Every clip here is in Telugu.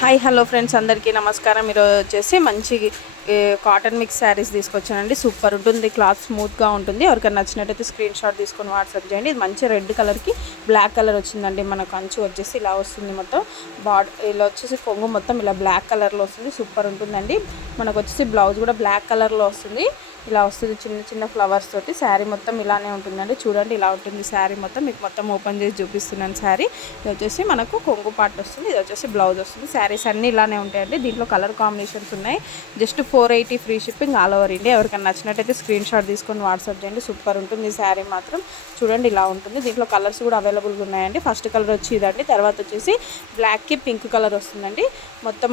హాయ్ హలో ఫ్రెండ్స్, అందరికీ నమస్కారం. ఈరోజు వచ్చేసి మంచి కాటన్ మిక్స్ శారీస్ తీసుకొచ్చానండి. సూపర్ ఉంటుంది, క్లాత్ స్మూత్గా ఉంటుంది. ఎవరికైనా నచ్చినట్టయితే స్క్రీన్ షాట్ తీసుకొని వాట్సాప్ చేయండి. ఇది మంచి రెడ్ కలర్కి బ్లాక్ కలర్ వచ్చిందండి. మన కంచు వచ్చేసి ఇలా వస్తుంది. మొత్తం ఇలా వచ్చేసి కొంగు మొత్తం ఇలా బ్లాక్ కలర్లో వస్తుంది. సూపర్ ఉంటుందండి. మనకు వచ్చేసి బ్లౌజ్ కూడా బ్లాక్ కలర్లో వస్తుంది. ఇలా వస్తుంది చిన్న చిన్న ఫ్లవర్స్ తోటి. శారీ మొత్తం ఇలానే ఉంటుందండి. చూడండి, ఇలా ఉంటుంది శారీ మొత్తం. మీకు మొత్తం ఓపెన్ చేసి చూపిస్తున్నాను. శారీ ఇది వచ్చేసి మనకు కొంగు పార్ట్ వస్తుంది, ఇది వచ్చేసి బ్లౌజ్ వస్తుంది. శారీస్ అన్నీ ఇలానే ఉంటాయండి. దీంట్లో కలర్ కాంబినేషన్స్ ఉన్నాయి. Just 480 free shipping all over India. ఎవరికైనా నచ్చినట్టయితే స్క్రీన్ షాట్ తీసుకొని వాట్సాప్ చేయండి. సూపర్ ఉంటుంది శారీ మాత్రం. చూడండి, ఇలా ఉంటుంది. దీంట్లో కలర్స్ కూడా అవైలబుల్గా ఉన్నాయండి. ఫస్ట్ కలర్ వచ్చి ఇదండి. తర్వాత వచ్చేసి బ్లాక్కి పింక్ కలర్ వస్తుందండి. మొత్తం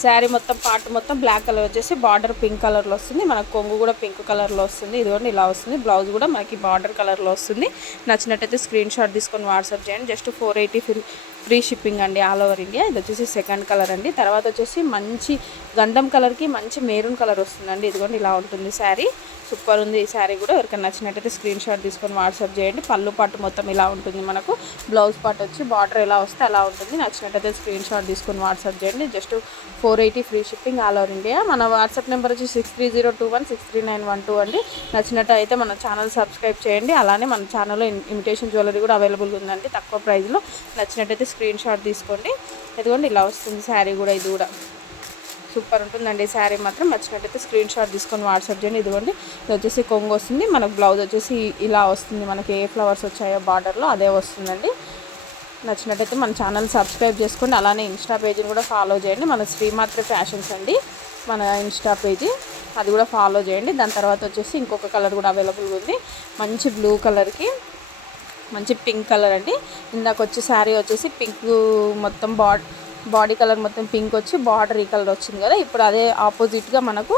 శారీ మొత్తం పార్ట్ మొత్తం బ్లాక్ కలర్ వచ్చేసి బార్డర్ పింక్ కలర్లో వస్తుంది. మనకు కొంగు కూడా పింక్ కలర్లో వస్తుంది. ఇదిగోండి, ఇలా వస్తుంది. బ్లౌజ్ కూడా మనకి బార్డర్ కలర్లో వస్తుంది. నచ్చినట్టయితే స్క్రీన్ షాట్ తీసుకొని వాట్సాప్ చేయండి. జస్ట్ 480 ఫ్రీ షిప్పింగ్ అండి ఆల్ ఓవర్ ఇండియా. ఇది వచ్చేసి సెకండ్ కలర్ అండి. తర్వాత వచ్చేసి మంచి గంధం కలర్కి మంచి మెరూన్ కలర్ వస్తుందండి. ఇదిగోండి, ఇలా ఉంటుంది శారీ. సూపర్ ఉంది ఈ శారీ కూడా. ఎవరికైనా నచ్చినట్టయితే స్క్రీన్ షాట్ తీసుకొని వాట్సాప్ చేయండి. పళ్ళు పాటు మొత్తం ఇలా ఉంటుంది. మనకు బ్లౌజ్ పార్ట్ వచ్చి బార్డర్ ఎలా వస్తే అలా ఉంటుంది. నచ్చినట్టయితే స్క్రీన్ షాట్ తీసుకొని వాట్సాప్ చేయండి. Just 480 free shipping all over India. మన వాట్సాప్ నెంబర్ వచ్చి 6302163912 అండి. నచ్చినట్టయితే మన ఛానల్ సబ్స్క్రైబ్ చేయండి. అలానే మన ఛానల్లో ఇమిటేషన్ జ్యువెలరీ కూడా అవైలబుల్గా ఉందండి తక్కువ ప్రైస్లో. నచ్చినట్టయితే స్క్రీన్ షాట్ తీసుకోండి. ఇదిగోండి, ఇలా వస్తుంది శారీ కూడా. ఇది కూడా సూపర్ ఉంటుందండి శారీ మాత్రం. నచ్చినట్టయితే స్క్రీన్ షాట్ తీసుకొని వాట్సాప్ చేయండి. ఇదిగోండి, ఇది వచ్చేసి కొంగు వస్తుంది. మనకు బ్లౌజ్ వచ్చేసి ఇలా వస్తుంది. మనకి ఏ ఫ్లవర్స్ వచ్చాయో బార్డర్లో అదే వస్తుందండి. నచ్చినట్టయితే మన ఛానల్ సబ్స్క్రైబ్ చేసుకోండి. అలానే ఇన్స్టా పేజీని కూడా ఫాలో చేయండి. మన శ్రీమాత్రి ఫ్యాషన్స్ అండి మన ఇన్స్టా పేజీ, అది కూడా ఫాలో చేయండి. దాని తర్వాత వచ్చేసి ఇంకొక కలర్ కూడా అవైలబుల్గా ఉంది. మంచి బ్లూ కలర్కి మంచి పింక్ కలర్ అండి. ఇందాక వచ్చే శారీ వచ్చేసి పింక్ మొత్తం బాడీ కలర్ మొత్తం పింక్ వచ్చి బార్డర్ ఈ కలర్ వచ్చింది కదా. ఇప్పుడు అదే ఆపోజిట్గా మనకు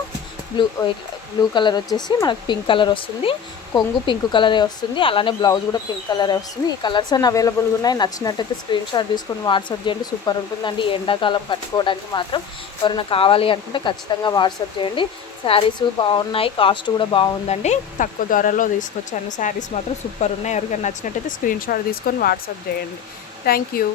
బ్లూ కలర్ వచ్చేసి మనకు పింక్ కలర్ వస్తుంది. కొంగు పింక్ కలరే వస్తుంది. అలానే బ్లౌజ్ కూడా పింక్ కలరే వస్తుంది. ఈ కలర్స్ అన్నీ అవైలబుల్గా ఉన్నాయి. నచ్చినట్టయితే స్క్రీన్ షాట్ తీసుకొని వాట్సాప్ చేయండి. సూపర్ ఉంటుందండి. ఎండాకాలం కట్టుకోవడానికి మాత్రం ఎవరైనా కావాలి అనుకుంటే ఖచ్చితంగా వాట్సాప్ చేయండి. శారీస్ బాగున్నాయి, కాస్ట్ కూడా బాగుందండి. తక్కువ ధరలో తీసుకొచ్చాను. శారీస్ మాత్రం సూపర్ ఉన్నాయి. ఎవరికైనా నచ్చినట్టయితే స్క్రీన్ షాట్ తీసుకొని వాట్సాప్ చేయండి. Thank you.